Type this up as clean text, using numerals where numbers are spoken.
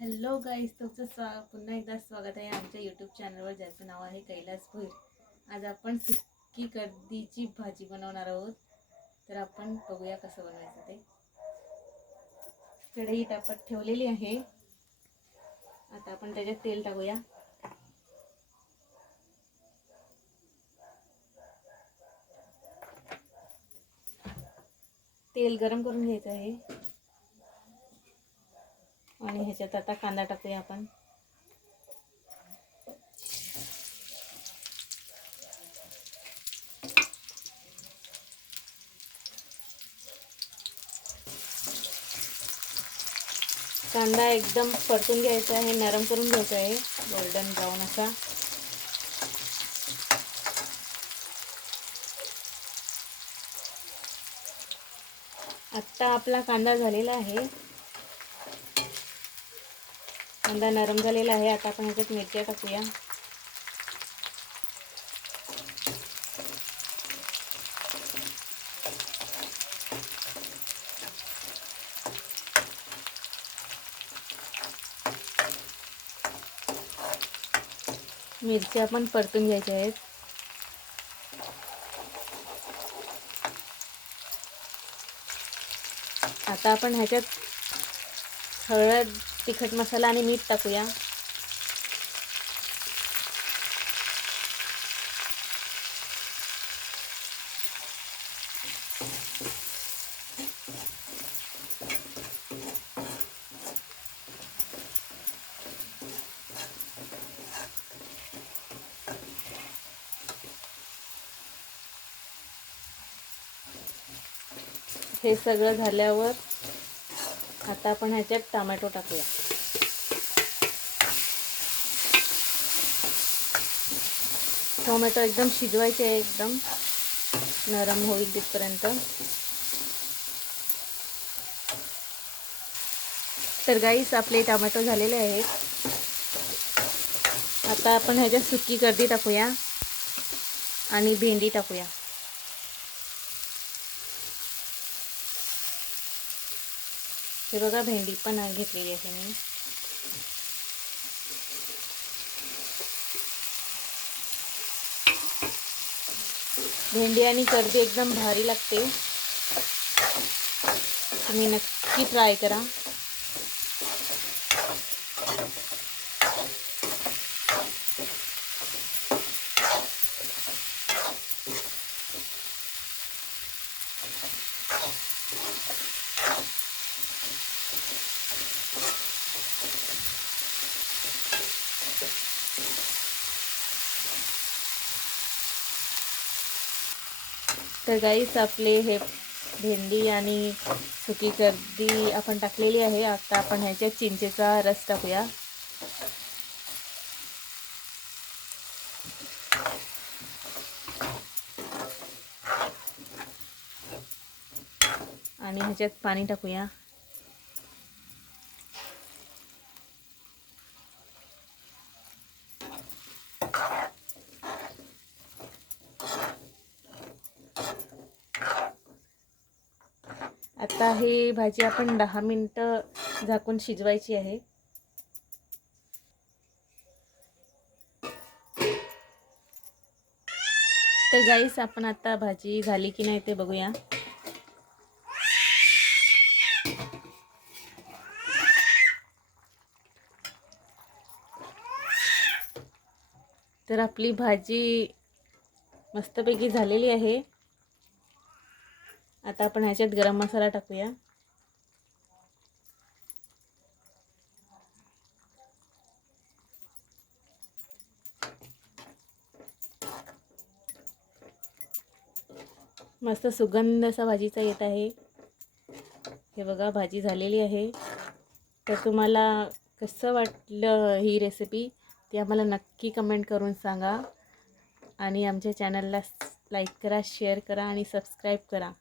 Hello guys, तुमचं पुन्हा एकदा स्वागत आहे आमच्या यूट्यूब चॅनलवर, ज्याचं नाव आहे कैलास भोईर. आज आपण सुकी कर्दीची भाजी बनवणार आहोत. तर आपण बघूया कसं बनवायचं ते. कढई तापत ठेवलेली आहे. आता आपण त्याच्यात तेल टाकूया. तेल गरम करून घ्यायचं आहे आणि ह्याच्यात आता कांदा टाकूया आपण. कांदा एकदम परतून घ्यायचा आहे, नरम करून घ्यायचा आहे, गोल्डन ब्राऊन असा. आता आपला कांदा झालेला आहे, कांदा नरम झालेला आहे. आता आपण ह्याच्यात मिरच्या टाकूया. मिरच्या पण परतून घ्यायच्या आहेत. आता आपण ह्याच्यात हळद, तिखट मसाला आणि मीठ टाकूया. हे सगळं झाल्यावर आता आपण ह्याच्यात टोमॅटो टाकूया. टोमॅटो एकदम शिजवायचे आहे, एकदम नरम होईल तिथपर्यंत. तर गाईस, आपले टोमॅटो झालेले आहेत. आता आपण ह्याच्यात सुकी कर्दी टाकूया आणि भेंडी टाकूया. हे बघा, भेंडी पण घेतलेली आहे मी. भेंडी आणि कर्दी एकदम भारी लागते, तुम्ही नक्की ट्राय करा. तर गाईस, आपले हे भेंडी आणि सुकी कर्दी आपण टाकलेली आहे. आता आपण ह्याच्यात चिंचेचा रस टाकूया. आणि ह्याच्यात पाणी टाकूया. आता ही भाजी आपण 10 मिनिटं झाकून शिजवायची आहे. तर गाईस, आपण आता भाजी झाली की नाही ते बघूया. तर आपली भाजी मस्तपैकी झालेली आहे. आता आपण ह्याच्यात गरम मसाला टाकूया. मस्त सुगंध असा भाजीचा येत आहे. हे बघा, भाजी झालेली आहे. तर तुम्हाला कसं वाटलं ही रेसिपी ती आम्हाला नक्की कमेंट करून सांगा. आणि आमच्या चॅनलला लाईक करा, शेअर करा आणि सबस्क्राईब करा.